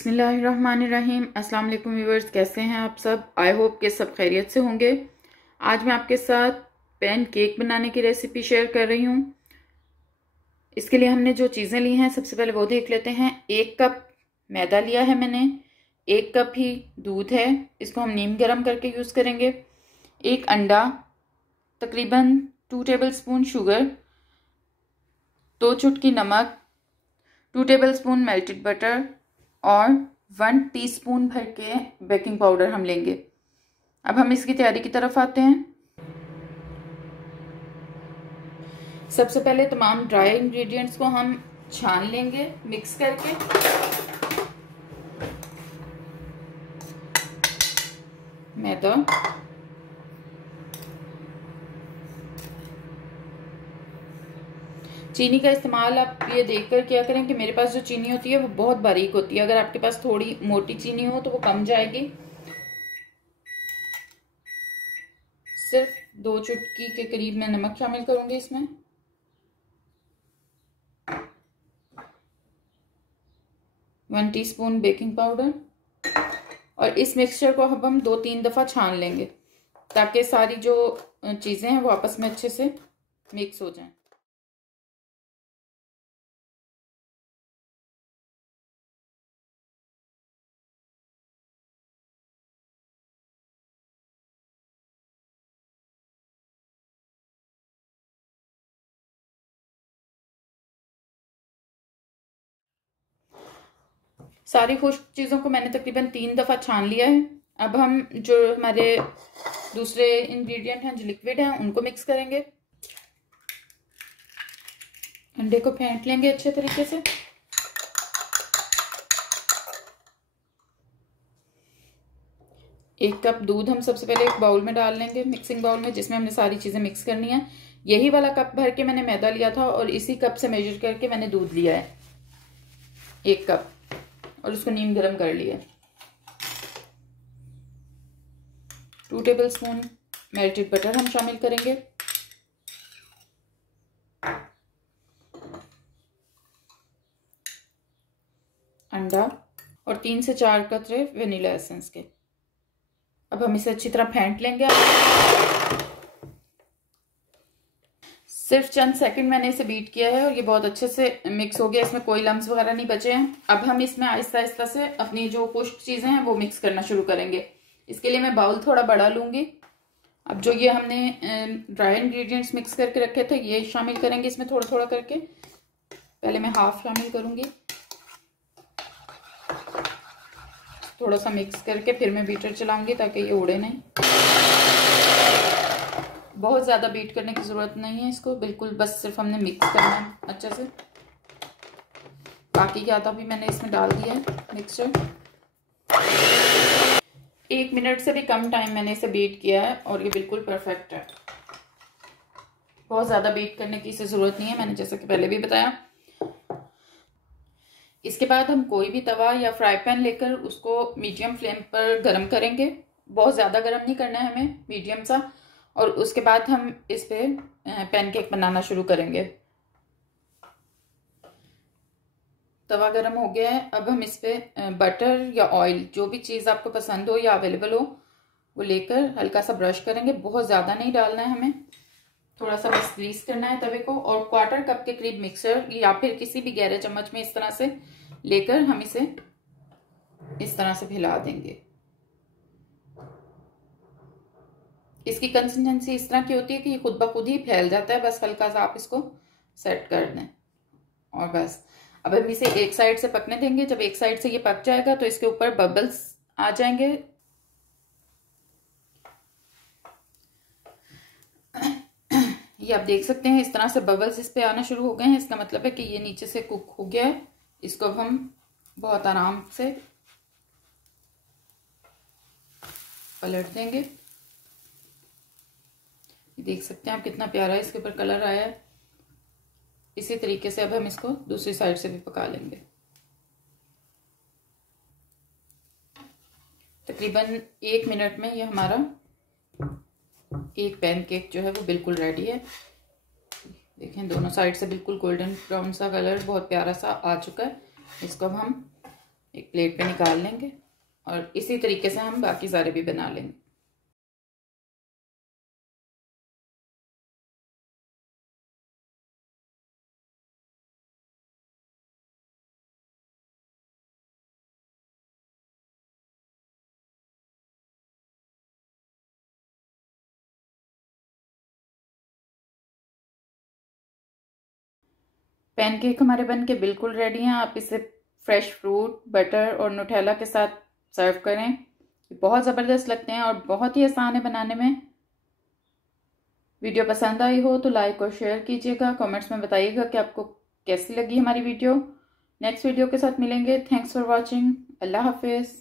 बिस्मिल्लाहिर्रहमानिर्रहीम। अस्सलाम वालेकुम व्यूअर्स, कैसे हैं आप सब? आई होप कि सब खैरियत से होंगे। आज मैं आपके साथ पैन केक बनाने की रेसिपी शेयर कर रही हूँ। इसके लिए हमने जो चीज़ें ली हैं सबसे पहले वो देख लेते हैं। 1 कप मैदा लिया है मैंने, 1 कप ही दूध है, इसको हम नीम गर्म करके यूज़ करेंगे। 1 अंडा, तकरीबन 2 टेबलस्पून शुगर, 2 चुटकी नमक, 2 टेबलस्पून मेल्टेड बटर और 1 टीस्पून भर के बेकिंग पाउडर हम लेंगे। अब हम इसकी तैयारी की तरफ आते हैं। सबसे पहले तमाम ड्राई इंग्रेडिएंट्स को हम छान लेंगे मिक्स करके। मैदा, चीनी का इस्तेमाल आप ये देखकर क्या करें कि मेरे पास जो चीनी होती है वो बहुत बारीक होती है। अगर आपके पास थोड़ी मोटी चीनी हो तो वो कम जाएगी। सिर्फ 2 चुटकी के करीब मैं नमक शामिल करूंगी इसमें। One teaspoon baking powder. और इस मिक्सचर को अब हम 2-3 दफ़ा छान लेंगे ताकि सारी जो चीज़ें हैं वो आपस में अच्छे से मिक्स हो जाएं। सारी खुश्क चीज़ों को मैंने तकरीबन 3 दफ़ा छान लिया है। अब हम जो हमारे दूसरे इंग्रेडिएंट हैं जो लिक्विड हैं उनको मिक्स करेंगे। अंडे को फेंट लेंगे अच्छे तरीके से। एक कप दूध हम सबसे पहले एक बाउल में डाल लेंगे, मिक्सिंग बाउल में, जिसमें हमने सारी चीज़ें मिक्स करनी है। यही वाला कप भर के मैंने मैदा लिया था और इसी कप से मेजर करके मैंने दूध लिया है 1 कप, और उसको नीम गर्म कर लिया। 2 टेबलस्पून मेल्टेड बटर हम शामिल करेंगे। अंडा और 3 से 4 कतरे वनीला एसेंस के। अब हम इसे अच्छी तरह फेंट लेंगे। सिर्फ चंद सेकंड मैंने इसे बीट किया है और ये बहुत अच्छे से मिक्स हो गया। इसमें कोई लम्स वगैरह नहीं बचे हैं। अब हम इसमें आहिस्ता आहिस्ता से अपनी जो खुश्क चीज़ें हैं वो मिक्स करना शुरू करेंगे। इसके लिए मैं बाउल थोड़ा बड़ा लूँगी। अब जो ये हमने ड्राई इंग्रेडिएंट्स मिक्स करके रखे थे ये शामिल करेंगे इसमें थोड़ा थोड़ा करके। पहले मैं हाफ शामिल करूँगी, थोड़ा सा मिक्स करके फिर मैं बीटर चलाऊँगी ताकि ये उड़े नहीं। बहुत ज़्यादा बीट करने की ज़रूरत नहीं है इसको, बिल्कुल बस सिर्फ हमने मिक्स करना है अच्छे से। बाकी का आटा भी मैंने इसमें डाल दिया है मिक्सचर। 1 मिनट से भी कम टाइम मैंने इसे बीट किया है और ये बिल्कुल परफेक्ट है। बहुत ज़्यादा बीट करने की इसे ज़रूरत नहीं है, मैंने जैसा कि पहले भी बताया। इसके बाद हम कोई भी तवा या फ्राई पैन लेकर उसको मीडियम फ्लेम पर गर्म करेंगे। बहुत ज़्यादा गर्म नहीं करना है हमें, मीडियम सा। और उसके बाद हम इस पे पैनकेक बनाना शुरू करेंगे। तवा गर्म हो गया है। अब हम इस पे बटर या ऑयल, जो भी चीज़ आपको पसंद हो या अवेलेबल हो, वो लेकर हल्का सा ब्रश करेंगे। बहुत ज़्यादा नहीं डालना है हमें, थोड़ा सा बस ग्रीस करना है तवे को। और 1/4 कप के करीब मिक्सर या फिर किसी भी गहरे चम्मच में इस तरह से लेकर हम इसे इस तरह से फैला देंगे। इसकी कंसिस्टेंसी इस तरह की होती है कि ये खुद ब खुद ही फैल जाता है। बस हल्का सा आप इसको सेट कर दें और बस। अब हम इसे एक साइड से पकने देंगे। जब एक साइड से ये पक जाएगा तो इसके ऊपर बबल्स आ जाएंगे। ये आप देख सकते हैं इस तरह से बबल्स इस पे आना शुरू हो गए हैं। इसका मतलब है कि ये नीचे से कुक हो गया है। इसको अब हम बहुत आराम से पलट देंगे। देख सकते हैं आप कितना प्यारा इसके ऊपर कलर आया है। इसी तरीके से अब हम इसको दूसरी साइड से भी पका लेंगे। तकरीबन 1 मिनट में ये हमारा एक पैनकेक जो है वो बिल्कुल रेडी है। देखें दोनों साइड से बिल्कुल गोल्डन ब्राउन सा कलर बहुत प्यारा सा आ चुका है। इसको अब हम एक प्लेट पे निकाल लेंगे और इसी तरीके से हम बाकी सारे भी बना लेंगे। पैनकेक हमारे बन के बिल्कुल रेडी हैं। आप इसे फ्रेश फ्रूट, बटर और न्यूटेला के साथ सर्व करें। बहुत ज़बरदस्त लगते हैं और बहुत ही आसान है बनाने में। वीडियो पसंद आई हो तो लाइक और शेयर कीजिएगा। कमेंट्स में बताइएगा कि आपको कैसी लगी हमारी वीडियो। नेक्स्ट वीडियो के साथ मिलेंगे। Thanks for watching. अल्लाह हाफिज़।